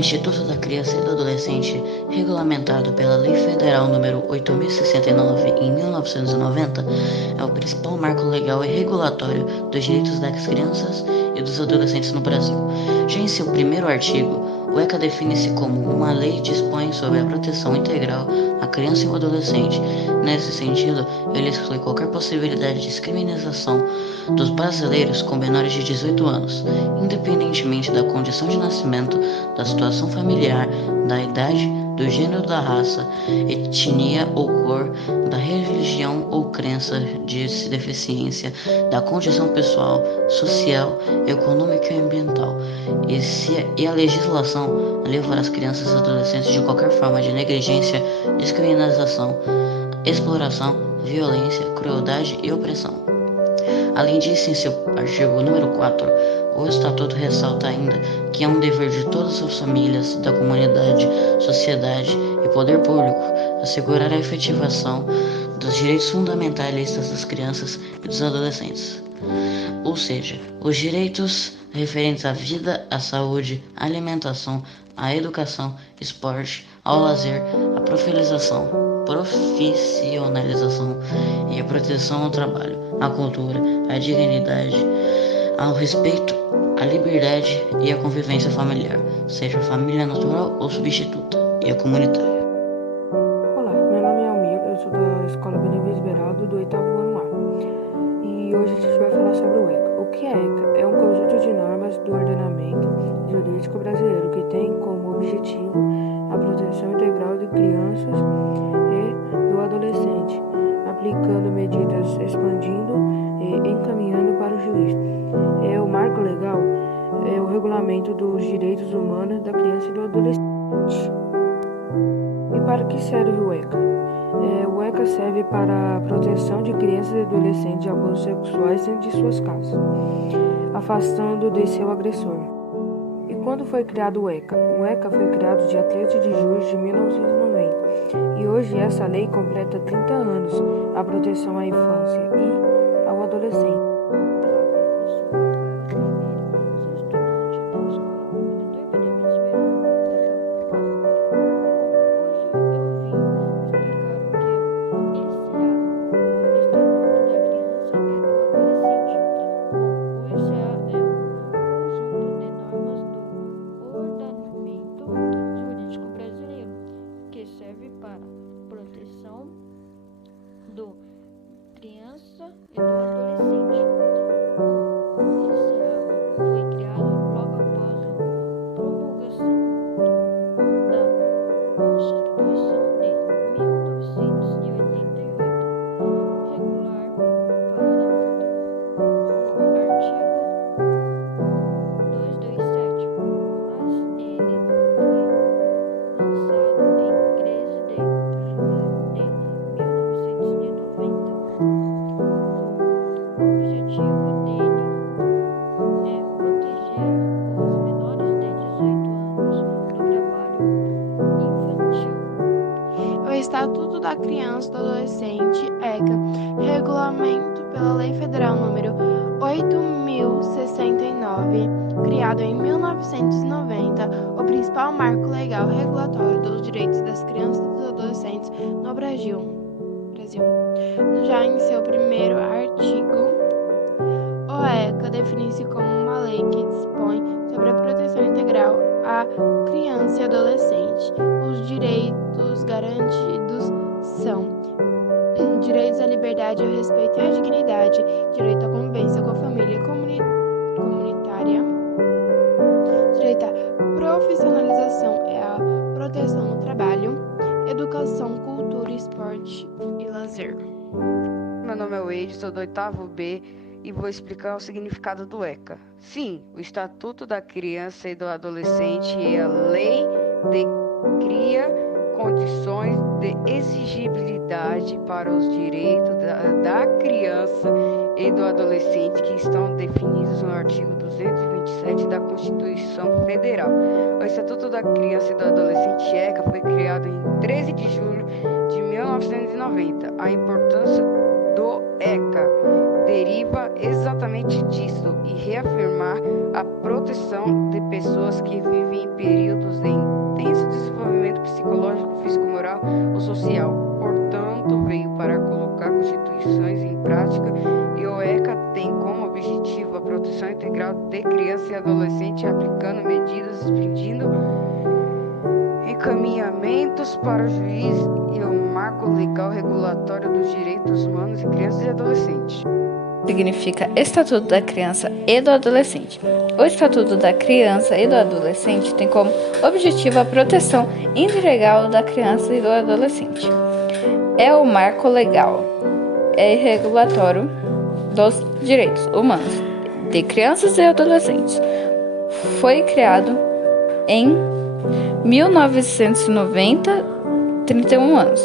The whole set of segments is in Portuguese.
Instituto da Criança e do Adolescente, regulamentado pela Lei Federal nº 8.069, em 1990, é o principal marco legal e regulatório dos direitos das crianças e dos adolescentes no Brasil. Já em seu primeiro artigo, o ECA define-se como uma lei que dispõe sobre a proteção integral à criança e ao adolescente. Nesse sentido, ele exclui qualquer possibilidade de discriminação dos brasileiros com menores de 18 anos, independentemente da condição de nascimento, da situação familiar, da idade, do gênero, da raça, etnia ou cor, da religião ou crença de deficiência, da condição pessoal, social, econômica e ambiental. E a legislação livra as crianças e adolescentes de qualquer forma de negligência, discriminação, exploração, violência, crueldade e opressão. Além disso, em seu artigo número 4, o Estatuto ressalta ainda que é um dever de todas as famílias, da comunidade, sociedade e poder público assegurar a efetivação dos direitos fundamentais das crianças e dos adolescentes. Ou seja, os direitos referentes à vida, à saúde, à alimentação, à educação, esporte, ao lazer, à profissionalização e à proteção ao trabalho, à cultura, à dignidade, ao respeito, à liberdade e à convivência familiar, seja a família natural ou substituta, e a comunitária. Olá, meu nome é Almir, eu sou da Escola Benevides Beraldo, do 8º ano A. E hoje a gente vai falar sobre o ECA. O que é ECA? É um conjunto de normas do ordenamento jurídico brasileiro que tem como objetivo a proteção integral de crianças e do adolescente, aplicando medidas, expandindo e encaminhando para o juiz. O marco legal é o regulamento dos direitos humanos da criança e do adolescente. E para que serve o ECA? O ECA serve para a proteção de crianças e adolescentes de abusos sexuais dentro de suas casas, afastando de seu agressor. E quando foi criado o ECA? O ECA foi criado dia 13 de julho de 1990. E hoje essa lei completa 30 anos, a proteção à infância e ao adolescente. Serve para proteção do criança e do adolescente. O ICA foi criado logo após a promulgação da Constituição de 1988, regular para o artigo 227, mas ele foi lançado em 13 de julho de 1990. O objetivo dele é proteger os menores de 18 anos do trabalho infantil. O Estatuto da Criança e do Adolescente, ECA, regulamento pela Lei Federal nº 8.069, criado em 1990, o principal marco legal regulatório dos direitos das crianças e dos adolescentes no Brasil. Já em seu primeiro artigo, o ECA define-se como uma lei que dispõe sobre a proteção integral à criança e adolescente. Os direitos garantidos são direitos à liberdade, ao respeito e à dignidade, direito à convivência com a família comunitária, direito à profissionalização e à proteção no trabalho, educação, cultura, esporte e lazer. Meu nome é Wade, sou do 8º B e vou explicar o significado do ECA. Sim, o Estatuto da Criança e do Adolescente é a lei que cria condições de exigibilidade para os direitos da criança e do adolescente que estão definidos no artigo 227 da Constituição Federal. O Estatuto da Criança e do Adolescente ECA foi criado em 13 de julho de 1990. A importância do ECA deriva exatamente disso e reafirmar a proteção de pessoas que vivem em períodos de intenso desenvolvimento psicológico, físico, moral ou social. Portanto, veio para colocar constituições em prática e o ECA tem como objetivo a proteção integral de criança e adolescente, aplicando medidas, expandindo encaminhamentos para o juiz e o marco legal regulatório dos direitos humanos de crianças e adolescentes. Significa Estatuto da Criança e do Adolescente. O Estatuto da Criança e do Adolescente tem como objetivo a proteção integral da criança e do adolescente. É o marco legal e regulatório dos direitos humanos de crianças e adolescentes. Foi criado em 1990, 31 anos.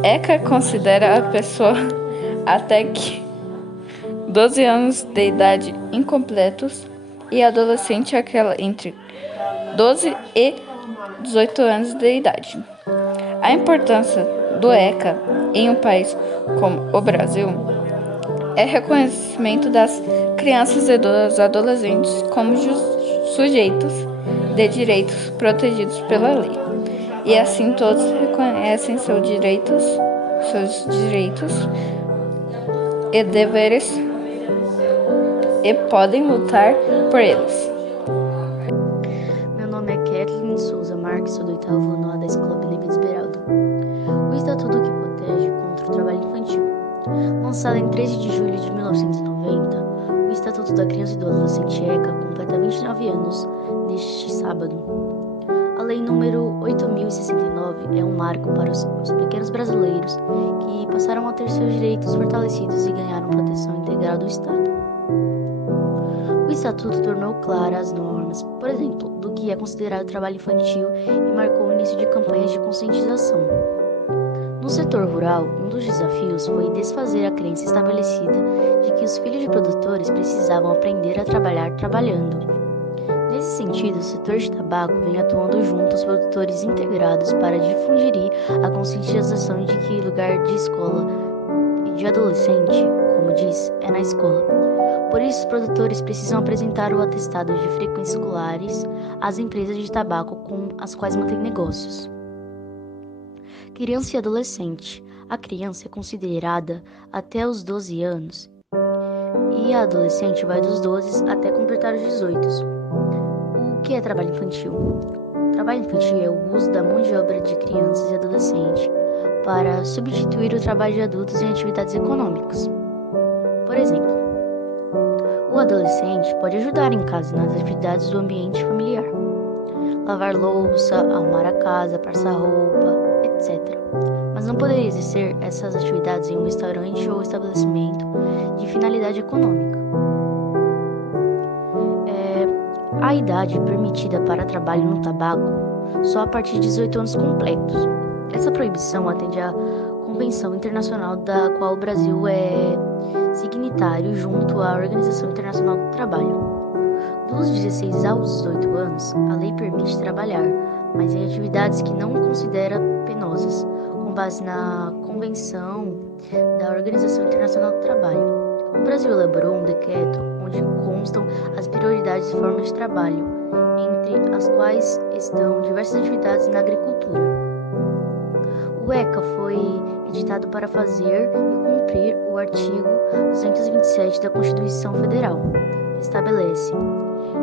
ECA considera a pessoa até que 12 anos de idade incompletos e adolescente aquela entre 12 e 18 anos de idade. A importância do ECA em um país como o Brasil é reconhecimento das crianças e dos adolescentes como sujeitos de direitos protegidos pela lei. E assim todos reconhecem seus direitos e deveres e podem lutar por eles. Meu nome é Kathleen Souza Marques, sou do 8º ano A da Escola Benevides Beraldo. O Estatuto que protege contra o trabalho infantil. Lançado em 13 de julho de 1990, o Estatuto da Criança e do Adolescente ECA completa 29 anos neste sábado. A Lei número 8.069 é um marco para os pequenos brasileiros que passaram a ter seus direitos fortalecidos e ganharam proteção integral do Estado. O Estatuto tornou claras as normas, por exemplo, do que é considerado trabalho infantil e marcou o início de campanhas de conscientização. No setor rural, um dos desafios foi desfazer a crença estabelecida de que os filhos de produtores precisavam aprender a trabalhar trabalhando. Nesse sentido, o setor de tabaco vem atuando junto aos produtores integrados para difundir a conscientização de que lugar de escola e de adolescente, como diz, é na escola. Por isso, os produtores precisam apresentar o atestado de frequências escolares às empresas de tabaco com as quais mantêm negócios. Criança e adolescente. A criança é considerada até os 12 anos e a adolescente vai dos 12 até completar os 18. O que é trabalho infantil? Trabalho infantil é o uso da mão de obra de crianças e adolescentes para substituir o trabalho de adultos em atividades econômicas. Por exemplo, o adolescente pode ajudar em casa nas atividades do ambiente familiar, lavar louça, arrumar a casa, passar roupa, etc. Mas não poderia exercer essas atividades em um restaurante ou estabelecimento de finalidade econômica. A idade permitida para trabalho no tabaco só a partir de 18 anos completos. Essa proibição atende à Convenção Internacional da qual o Brasil é signatário junto à Organização Internacional do Trabalho. Dos 16 aos 18 anos, a lei permite trabalhar, mas em atividades que não considera penosas, com base na Convenção da Organização Internacional do Trabalho. O Brasil elaborou um decreto onde constam as prioridades e formas de trabalho, entre as quais estão diversas atividades na agricultura. O ECA foi editado para fazer e cumprir o artigo 227 da Constituição Federal, que estabelece: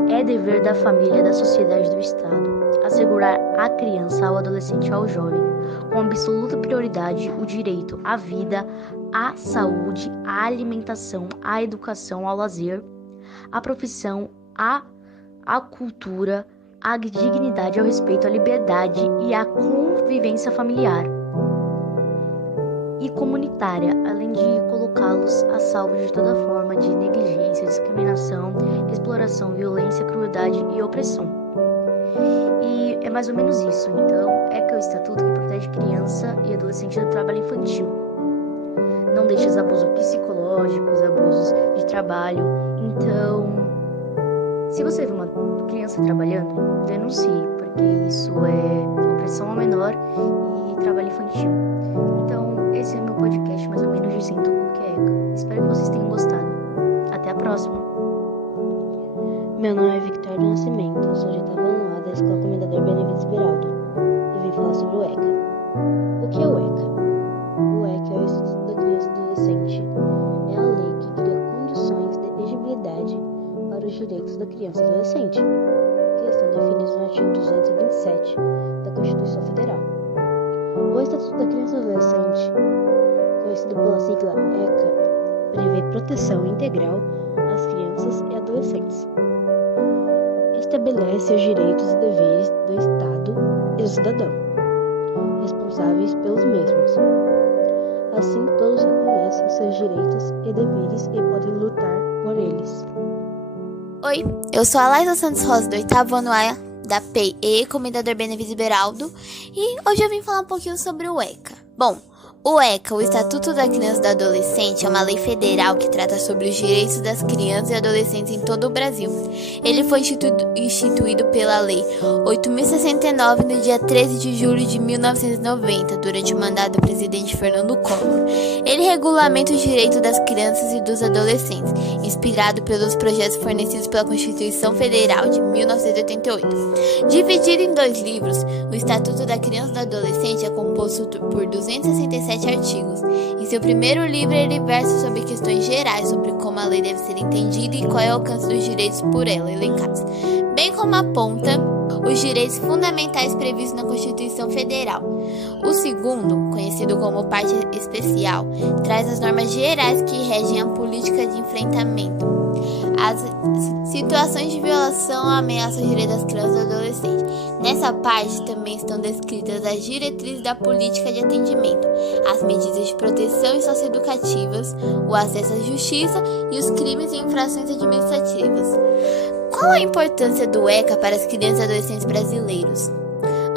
é dever da família e da sociedade do Estado assegurar à criança, ao adolescente e ao jovem, com absoluta prioridade, o direito à vida, à saúde, à alimentação, à educação, ao lazer, à profissão, à cultura, à dignidade, ao respeito, à liberdade e à convivência familiar e comunitária, além de colocá-los a salvo de toda forma de negligência, discriminação, exploração, violência, crueldade e opressão. E é mais ou menos isso. Então, é o Estatuto que protege criança e adolescente do trabalho infantil. Não deixa os abusos psicológicos, abusos de trabalho. Então, se você vê uma criança trabalhando, denuncie, porque isso é opressão ao menor e de trabalho infantil. Então, esse é meu podcast, mais ou menos dizendo o que é ECA. Espero que vocês tenham gostado. Até a próxima! Meu nome é Victor do Nascimento, sou de oitavo ano A da Escola Comendador Benevides Beraldo e vim falar sobre o ECA. O que é o ECA? O ECA é o Estatuto da Criança e do Adolescente. É a lei que cria condições de elegibilidade para os direitos da criança e adolescente, que estão definidos no artigo 227 da Constituição Federal. O Estatuto da Criança e do Adolescente, conhecido pela sigla ECA, prevê proteção integral às crianças e adolescentes. Estabelece os direitos e deveres do Estado e do cidadão, responsáveis pelos mesmos. Assim, todos reconhecem seus direitos e deveres e podem lutar por eles. Oi, eu sou a Laísa Santos Rosa, do oitavo ano A da PE, Comendador Benevides Beraldo, e hoje eu vim falar um pouquinho sobre o ECA. Bom, o ECA, o Estatuto da Criança e do Adolescente, é uma lei federal que trata sobre os direitos das crianças e adolescentes em todo o Brasil. Ele foi instituído pela Lei 8.069 no dia 13 de julho de 1990, durante o mandato do presidente Fernando Collor. Ele regulamenta os direitos das crianças e dos adolescentes, inspirado pelos projetos fornecidos pela Constituição Federal de 1988. Dividido em 2 livros, o Estatuto da Criança e do Adolescente é composto por 267 artigos. Em seu primeiro livro, ele versa sobre questões gerais sobre como a lei deve ser entendida e qual é o alcance dos direitos por ela elencados, bem como aponta os direitos fundamentais previstos na Constituição Federal. O segundo, conhecido como parte especial, traz as normas gerais que regem a política de enfrentamento às situações de violação ou ameaça aos direitos das crianças e adolescentes. Nessa parte também estão descritas as diretrizes da política de atendimento, as medidas de proteção e socioeducativas, o acesso à justiça e os crimes e infrações administrativas. Qual a importância do ECA para as crianças e adolescentes brasileiros?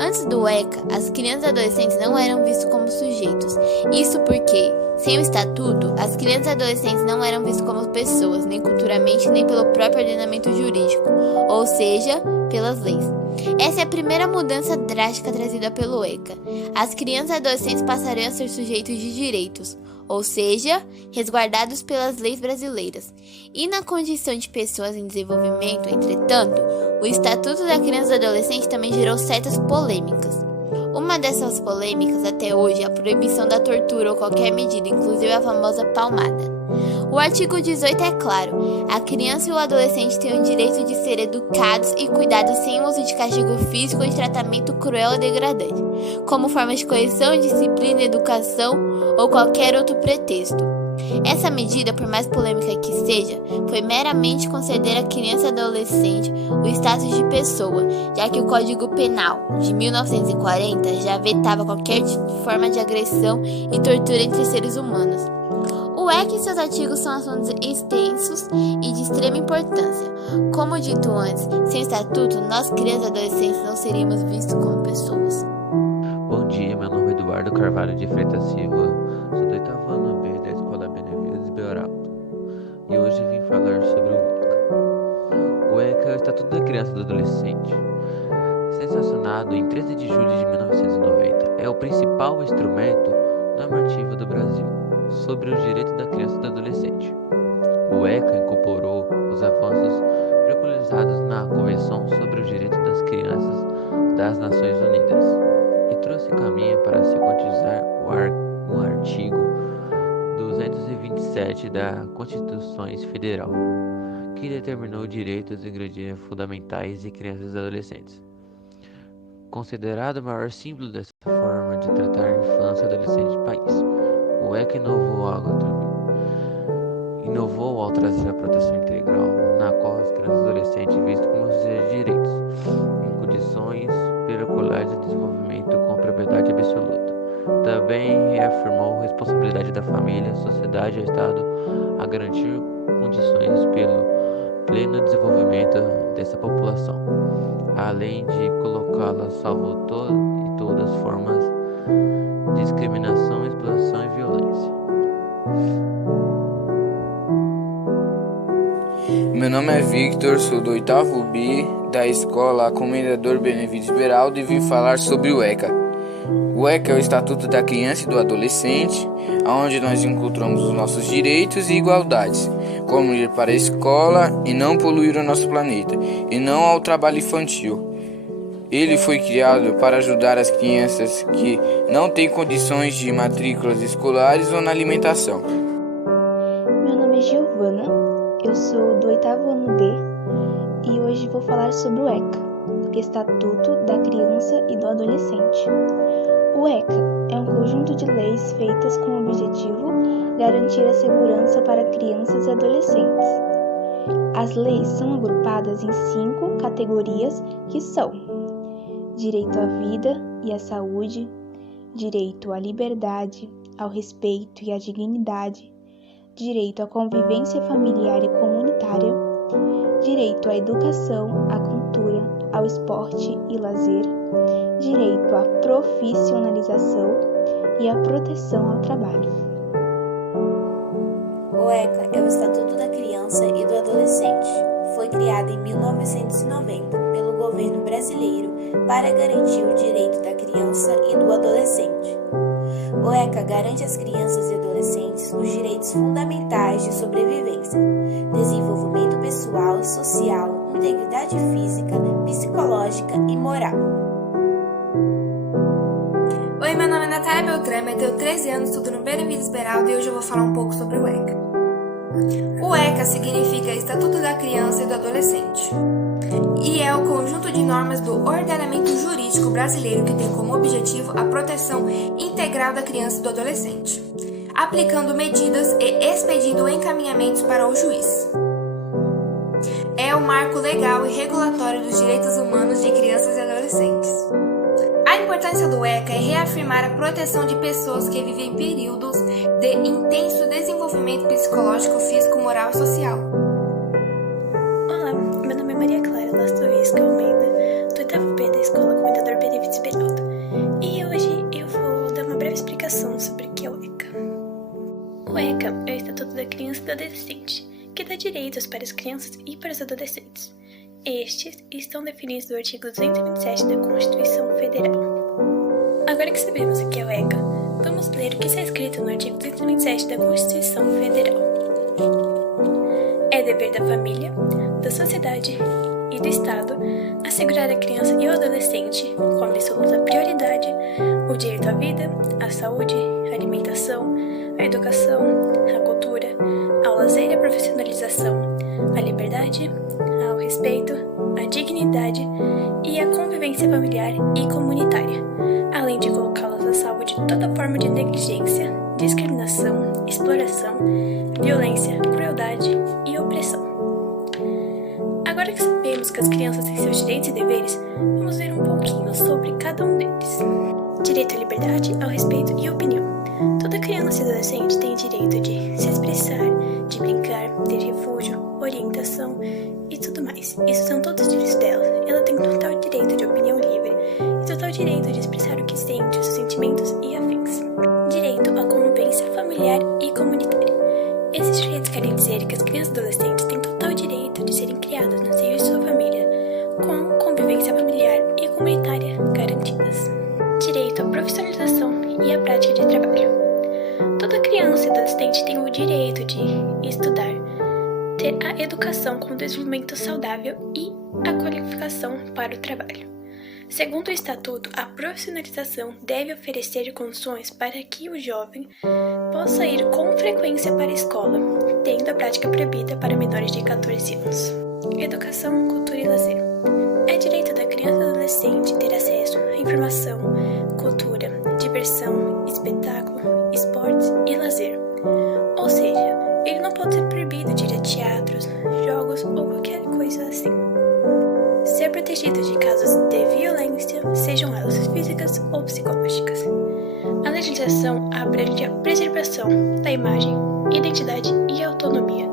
Antes do ECA, as crianças e adolescentes não eram vistos como sujeitos. Isso porque, sem o estatuto, as crianças e adolescentes não eram vistos como pessoas, nem culturalmente, nem pelo próprio ordenamento jurídico, ou seja, pelas leis. Essa é a primeira mudança drástica trazida pelo ECA. As crianças e adolescentes passariam a ser sujeitos de direitos, ou seja, resguardados pelas leis brasileiras. E na condição de pessoas em desenvolvimento, entretanto, o Estatuto da Criança e do Adolescente também gerou certas polêmicas. Uma dessas polêmicas até hoje é a proibição da tortura ou qualquer medida, inclusive a famosa palmada. O artigo 18 é claro: a criança e o adolescente têm o direito de ser educados e cuidados sem uso de castigo físico ou de tratamento cruel ou degradante, como forma de correção, disciplina, educação ou qualquer outro pretexto. Essa medida, por mais polêmica que seja, foi meramente conceder à criança e adolescente o status de pessoa, já que o Código Penal de 1940 já vetava qualquer forma de agressão e tortura entre seres humanos. O ECA e seus artigos são assuntos extensos e de extrema importância. Como dito antes, sem o estatuto, nós crianças e adolescentes não seríamos vistos como pessoas. Bom dia, meu nome é Eduardo Carvalho de Freitas Silva, sou do oitavo ano B da Escola Benevides Beraldo e hoje vim falar sobre o ECA. O ECA é o Estatuto da Criança e do Adolescente. Sancionado em 13 de julho de 1990, é o principal instrumento normativo do Brasil sobre os direitos da criança e do adolescente. O ECA incorporou os avanços preconizados na Convenção sobre os Direitos das Crianças das Nações Unidas e trouxe caminho para se concretizar o artigo 227 da Constituição Federal, que determinou direitos e garantias fundamentais de crianças e adolescentes. Considerado o maior símbolo dessa forma de tratar a infância e adolescente do país, o ECA inovou ao trazer a proteção integral, na qual as crianças e adolescentes vistos como seus direitos, em condições peculiares de desenvolvimento com propriedade absoluta. Também reafirmou a responsabilidade da família, sociedade e Estado a garantir condições pelo pleno desenvolvimento dessa população, além de colocá-la a salvo de todas as formas de discriminação, exploração e violência. Meu nome é Victor, sou do oitavo B da Escola Comendador Benevides Beraldo e vim falar sobre o ECA. O ECA é o Estatuto da Criança e do Adolescente, onde nós encontramos os nossos direitos e igualdades, como ir para a escola e não poluir o nosso planeta, e não ao trabalho infantil. Ele foi criado para ajudar as crianças que não têm condições de matrículas escolares ou na alimentação. Meu nome é Giovana, eu sou do 8º ano B e hoje vou falar sobre o ECA, Estatuto da Criança e do Adolescente. O ECA é um conjunto de leis feitas com o objetivo de garantir a segurança para crianças e adolescentes. As leis são agrupadas em 5 categorias que são: direito à vida e à saúde, direito à liberdade, ao respeito e à dignidade, direito à convivência familiar e comunitária, direito à educação, à cultura, ao esporte e lazer, direito à profissionalização e à proteção ao trabalho. O ECA é o Estatuto da Criança e do Adolescente. Foi criado em 1990 pelo governo brasileiro para garantir o direito da criança e do adolescente. O ECA garante às crianças e adolescentes os direitos fundamentais de sobrevivência, desenvolvimento pessoal, social, integridade física, psicológica e moral. Oi, meu nome é Natália Beltrame, eu tenho 13 anos, estudo no Benevides Beraldo e hoje eu vou falar um pouco sobre o ECA. O ECA significa Estatuto da Criança e do Adolescente e é o conjunto de normas do ordenamento jurídico brasileiro que tem como objetivo a proteção integral da criança e do adolescente, aplicando medidas e expedindo encaminhamentos para o juiz. É o marco legal e regulatório dos direitos humanos de crianças e adolescentes. A importância do ECA é reafirmar a proteção de pessoas que vivem períodos de intenso desenvolvimento psicológico, físico, moral e social. Olá, meu nome é Maria Clara Lastovisca Almeida, do 8º B da Escola Comendador Benevides Beraldo, e hoje eu vou dar uma breve explicação sobre o que é o ECA. O ECA é o Estatuto da Criança e do Adolescente, que dá direitos para as crianças e para os adolescentes. Estes estão definidos no artigo 227 da Constituição Federal. Agora que sabemos o que é o ECA, vamos ler o que está escrito no artigo 227 da Constituição Federal. É dever da família, da sociedade e do Estado assegurar à criança e ao adolescente, como absoluta prioridade, o direito à vida, à saúde, à alimentação, à educação, à cultura, ao lazer e à profissionalização, à liberdade, ao respeito, à dignidade e à convivência familiar e comunitária, além de colocá-las a salvo de toda forma de negligência, discriminação, exploração, violência, crueldade e opressão. Agora que sabemos que as crianças têm seus direitos e deveres, vamos ver um pouquinho sobre cada um deles. Direito à liberdade, ao respeito e à opinião. Toda criança e adolescente tem direito de se expressar, de brincar, ter refúgio, orientação e tudo mais. Isso são todos os direitos dela. Ela tem total direito de opinião livre e total direito de expressar o que sente, os seus sentimentos e afins. Direito à convivência familiar e comunitária. Esses direitos querem dizer que as crianças e adolescentes têm total direito de serem criadas no seio de sua família, com convivência familiar e comunitária garantidas. Direito à profissionalização e à prática de trabalho. Toda criança e adolescente tem o direito de estudar, ter a educação com desenvolvimento saudável e a qualificação para o trabalho. Segundo o Estatuto, a profissionalização deve oferecer condições para que o jovem possa ir com frequência para a escola, tendo a prática proibida para menores de 14 anos. Educação, cultura e lazer. É direito da criança e adolescente ter acesso à informação, cultura, diversão, espetáculo, esportes e lazer. Ou seja, ele não pode ser proibido de ir a teatros, jogos ou qualquer coisa assim. Ser protegido de casos de violência, sejam elas físicas ou psicológicas. A legislação abrange a preservação da imagem, identidade e autonomia.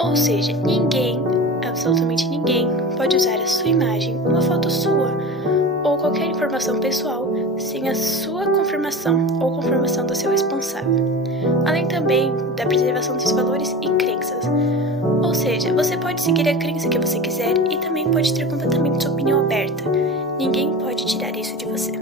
Ou seja, ninguém, absolutamente ninguém, pode usar a sua imagem, uma foto sua ou qualquer informação pessoal sem a sua confirmação ou confirmação do seu responsável. Além também da preservação dos valores e crenças. Ou seja, você pode seguir a crença que você quiser e também pode ter completamente sua opinião aberta. Ninguém pode tirar isso de você.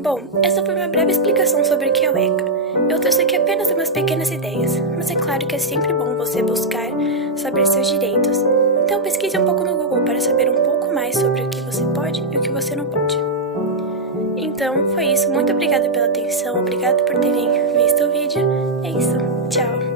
Bom, essa foi uma breve explicação sobre o que é o ECA. Eu trouxe aqui apenas umas pequenas ideias, mas é claro que é sempre bom você buscar saber seus direitos. Então pesquise um pouco no Google para saber um pouco mais sobre o que você pode e o que você não pode. Então, foi isso. Muito obrigada pela atenção, obrigada por terem visto o vídeo. É isso. Tchau.